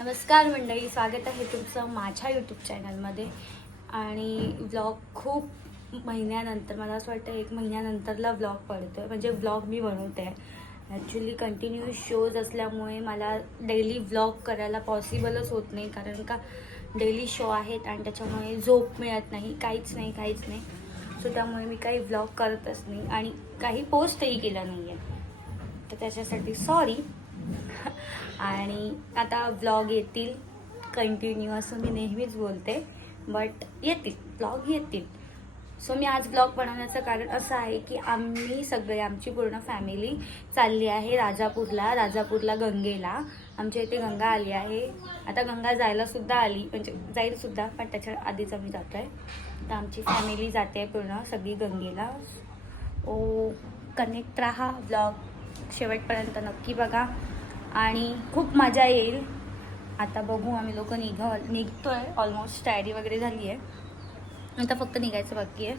नमस्कार मंडळी, स्वागत आहे तुमचं माझ्या यूट्यूब चॅनलमध्ये. आणि व्लॉग खूप महिन्यानंतर, मला असं वाटतं 1 महिन्यानंतरला व्लॉग पडतो आहे. म्हणजे व्लॉग मी बनवते आहे. ॲक्च्युली कंटिन्यू शोज असल्यामुळे मला डेली व्लॉग करायला पॉसिबलच होत नाही, कारण का डेली शो आहेत आणि त्याच्यामुळे झोप मिळत नाही, काहीच नाही. सो त्यामुळे मी काही व्लॉग करतच नाही आणि काही पोस्टही केला नाही आहे, तर त्याच्यासाठी सॉरी. आणि आता व्लॉग येतील कंटिन्यू, असं मी नेहमीच बोलते, बट येतील व्लॉग येतील. सो मी आज व्लॉग बनवण्याचं कारण असं आहे की आम्ही सगळे, आमची पूर्ण फॅमिली चालली आहे राजापूरला गंगेला. आमच्या इथे गंगा आली आहे. आता गंगा जायलासुद्धा आली, म्हणजे जाईलसुद्धा, पण त्याच्या आधीच आम्ही जातो आहे. तर आमची फॅमिली जाते पूर्ण सगळी गंगेला. ओ कनेक्ट राहा, व्लॉग शेवटपर्यंत नक्की बघा आणि खूप मजा येईल. आता बघू, आम्ही लोक निघतोय. ऑलमोस्ट तयारी वगैरे झाली आहे, आता फक्त निघायचं बाकी आहे.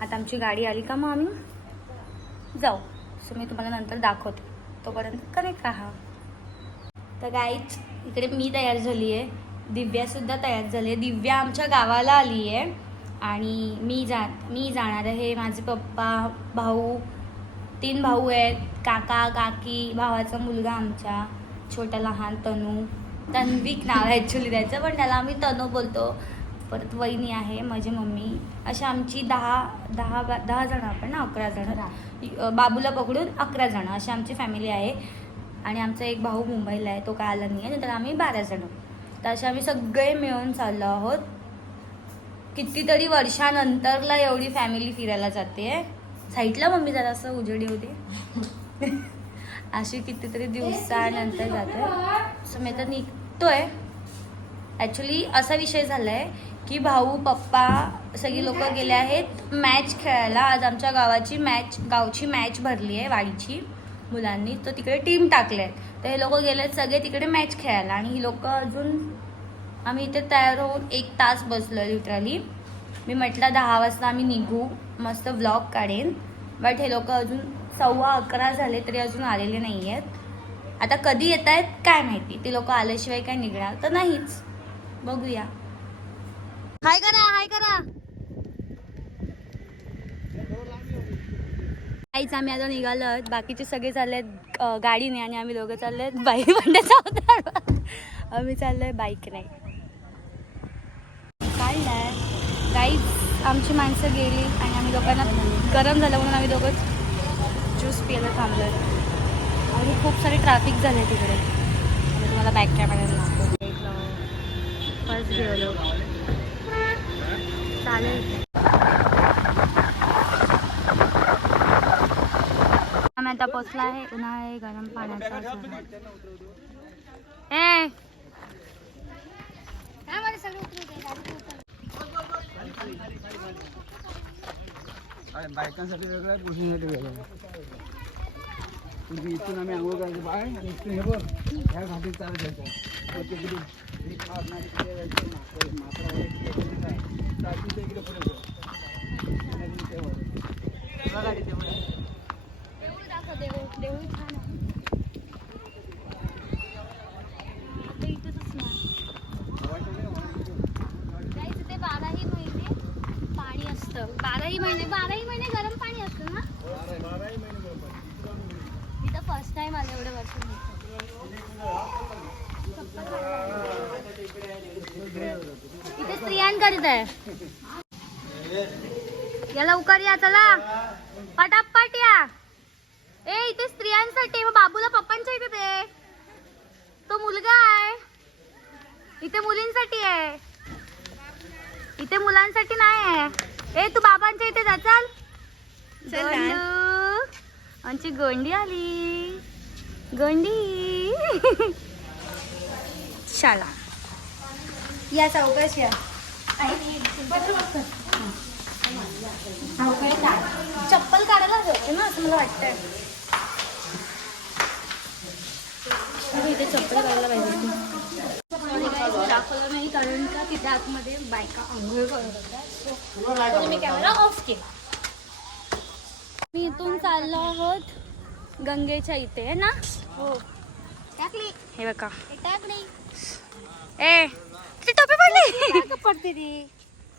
आता आमची गाडी आली का मग आम्ही जाऊ. सो मी तुम्हाला नंतर दाखवते, तोपर्यंत कनेक्ट राहा. तर गाईच, इकडे मी तयार झाली आहे, दिव्यासुद्धा तयार झाली आहे. दिव्या आमच्या गावाला आली आहे आणि मी जाणार आहे. माझे पप्पा, भाऊ, 3 भाऊ आहेत, काका काकी, भावाचा मुलगा आमच्या छोटा लहान तन्विक नाव आहे ॲक्च्युली त्याचं, पण त्याला आम्ही तनू बोलतो. परत वहिनी आहे, माझी मम्मी, अशा आमची 10 जण, आपण ना 11 जण, बाबूला पकडून 11 जण अशी आमची फॅमिली आहे. आणि आमचा एक भाऊ मुंबईला आहे, तो काय आला नाही आहे, नंतर आम्ही 12 जण. तर असे आम्ही सगळे मिळून चाललो आहोत. कितीतरी वर्षानंतरला एवढी फॅमिली फिरायला जाते. साईडला मम्मी जरा असं उजेडी होते. अशी कितीतरी दिवसानंतर जातोय. सो मी तर निघतोय. ॲक्च्युली असा विषय झाला आहे की भाऊ, पप्पा, सगळी लोक गेले आहेत मॅच खेळायला. आज आमच्या गावची मॅच भरली आहे वाडीची मुलांनी, तर तिकडे टीम टाकले आहेत. तर हे लोक गेले आहेत सगळे तिकडे मॅच खेळायला आणि ही लोक अजून, आम्ही इथे तयार होऊन 1 तास बसलो लिटरली. मी म्हटलं 10 वाजता आम्ही निघू, मस्त व्लॉग काढेन, बट हे लोक अजून 11:15 झाले तरी अजून आलेले नाही आहेत. आता कधी येत आहेत काय माहिती, ते लोक आल्याशिवाय काय निघणार तर नाहीच. बघूया. हाय करा. काहीच, आम्ही आता निघालो आहोत. बाकीचे सगळे चाललेत गाडीने आणि आम्ही दोघं चाललेत बाईक म्हणण्याचा. आम्ही चाललोय बाईकने. काय नाही गाईच, आमची माणसं गेली आणि आम्ही लोकांना गरम झालं म्हणून आम्ही दोघं ज्यूस पियाला थांबलोय. आणि खूप सारे ट्रॅफिक झाले तिकडे. आणि तुम्हाला बॅक कॅमेरा लागतो. फर्स्ट गेलो चालेल. आम्ही आता पोचला आहे उन्हाळे गरम पाण्याचा. बायकांसाठी वेगळं आहे, पुरुषांसाठी वेगळं आहे. तुम्ही इथून आम्ही आंघोळ करायचं बाय आणि इथून हे बघ ह्या घाटीत चालत जायचं. बाराही महिने गरम पाणी असतं ना. मी तर फर्स्ट टाइम आले एवढ्या वर्षांनी. इथे स्त्रियांकरित आहे. या लवकर या, चला पटापट या. इथे स्त्रियांसाठी, मग बाबूला पप्पांच्या इथे दे. तो मुलगा आहे, इथे मुलींसाठी आहे, इथे मुलांसाठी नाही आहे. तू बाबांच्या इथे जा. चल. आमची गोंडी आली, गोंडी. शाळा या, चौकशी या. चप्पल काढायला जाते ना, असं मला वाटतंय. इथे चप्पल काढायला पाहिजे. दाखवलं नाही कारण का तिथे आतमध्ये बायका आंघोळ करत होत्या. मी कॅमेरा ऑफ केला. मी इथून चाललो आहोत गंगेच्या इथे ना. हो टाकली, हे बघा टाकली. ए ती टोपी पडली पडते ती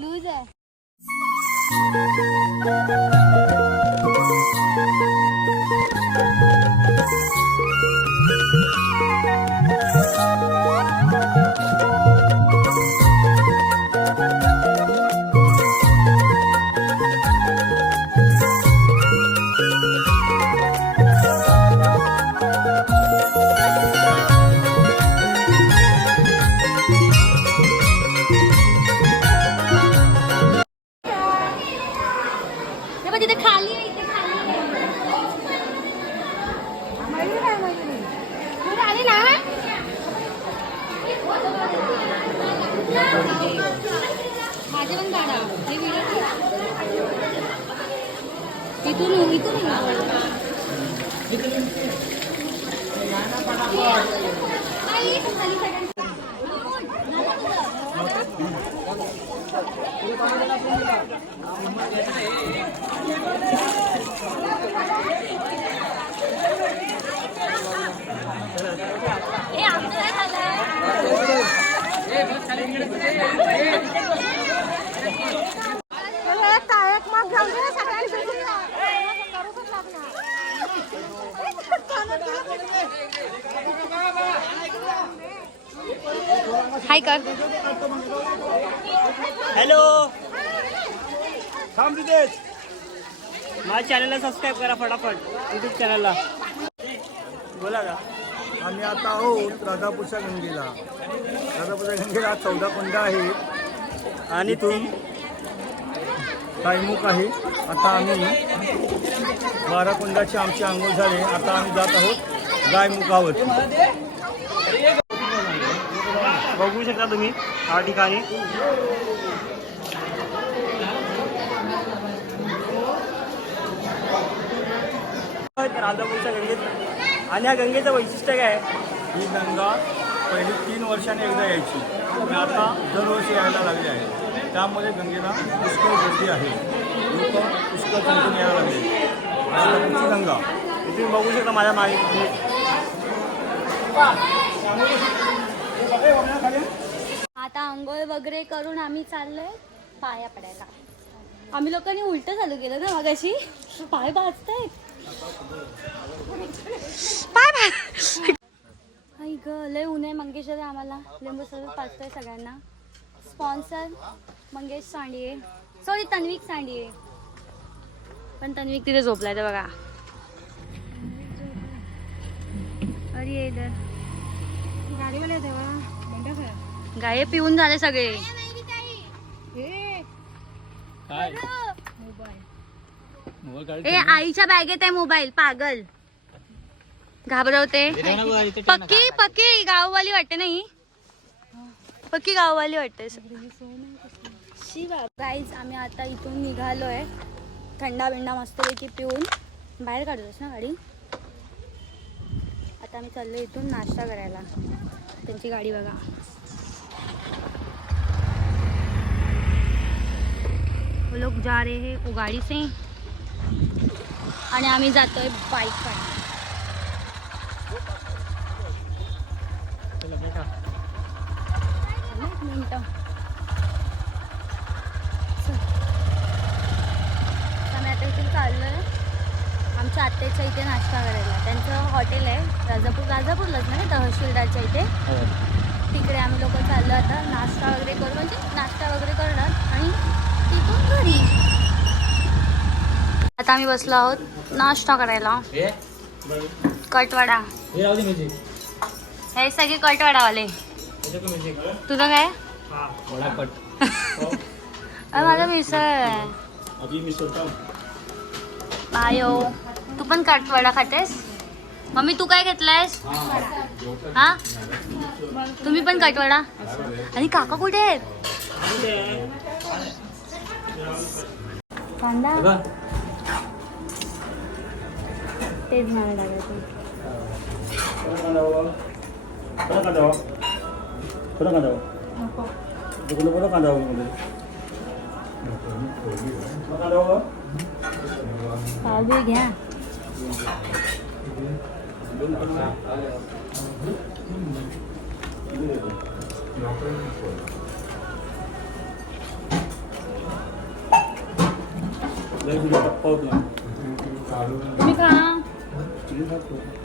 लूज आहे. तिथे खाली आहे, इथे खाली आली ना माझे पण काढा इथून इथून हाय कर. हॅलो थांब रितेश माझ्या चॅनलला सबस्क्राईब करा फटाफट यूट्यूब चॅनलला. बोला का. आम्ही आता आहोत राधापूरच्या गंगेला. राधापूरच्या गंगेला 14 कुंड आहे आणि इथून गायमुख आहे. आता आम्ही 12 कुंडाची आमची आंघोळ झाली. आता आम्ही जात आहोत गायमुखावर. बघू शकता तुम्ही हा ठिकाणी राधापूरच्या गंगेत. आणि या गंगेचं वैशिष्ट्य काय आहे. ही गंगा पहिली 3 वर्षांनी एकदा यायची आणि आता दरवर्षी यायला लागली आहे. त्यामुळे गंगेला पुष्कळ गर्दी आहे. लोक पुष्कळ संख्येने यायला लागले. राधापूरची गंगा. तुम्ही बघू शकता माझ्या मागे. आता आंघोळ वगैरे करून आम्ही चाललोय पाया पडायला. आम्ही लोकांनी उलट चालू केलं ना मगाशी. पाय भाजतायत. आई ग लय ऊन आहे मंगेश्वर आम्हाला. लिंबू सरबत पाचतोय सगळ्यांना. Sponsor Mangesh Sandiye, sorry Tanvik Sandiye. पण तन्विक तिथे झोपलाय तर बघा. अरे इधर गाडीवाले तेव्हा गाये पिऊन झाले सगळे. ए आईच्या बॅगेत आहे मोबाईल. पागल घाबरवते. पक्की पक्की गाववाली वाटते नाही. पक्की गाववाली वाटते. गाईज आम्ही आता इथून निघालोय. थंडा बिंडा मस्तपैकी पिऊन बाहेर काढतोस ना गाडी. आता आम्ही चाललो इथून नाश्ता करायला. त्यांची गाडी बघा. वो लोग जा रहे हैं वो गाड़ी से आणि आम्ही जातोय बाईक काढ. एक मिनिट. आम्ही आता इथून चाललोय आमच्या आत्याच्या इथे नाश्ता करायला. त्यांचं हॉटेल आहे राजापूरलाच नाही तहसीलदारच्या इथे. तिकडे आम्ही लोक चाललो आता नाश्ता वगैरे करू. म्हणजे नाश्ता वगैरे करणार आणि तिथून घरी. आता आम्ही बसलो आहोत नाश्ता करायला. कटवाडा हे सगळे कटवाडावाले. तुझं काय. माझा मिसळ आहे. आयो तू पण कटवाडा खातेस. मम्मी तू काय घेतलायस. हा तुम्ही पण कटवाडा. आणि काका कुठे आहेत. कांदा तेच मला टाकायचं. पाव घ्या. लय व्हिडिओ टप्पा होतो तुम्ही खा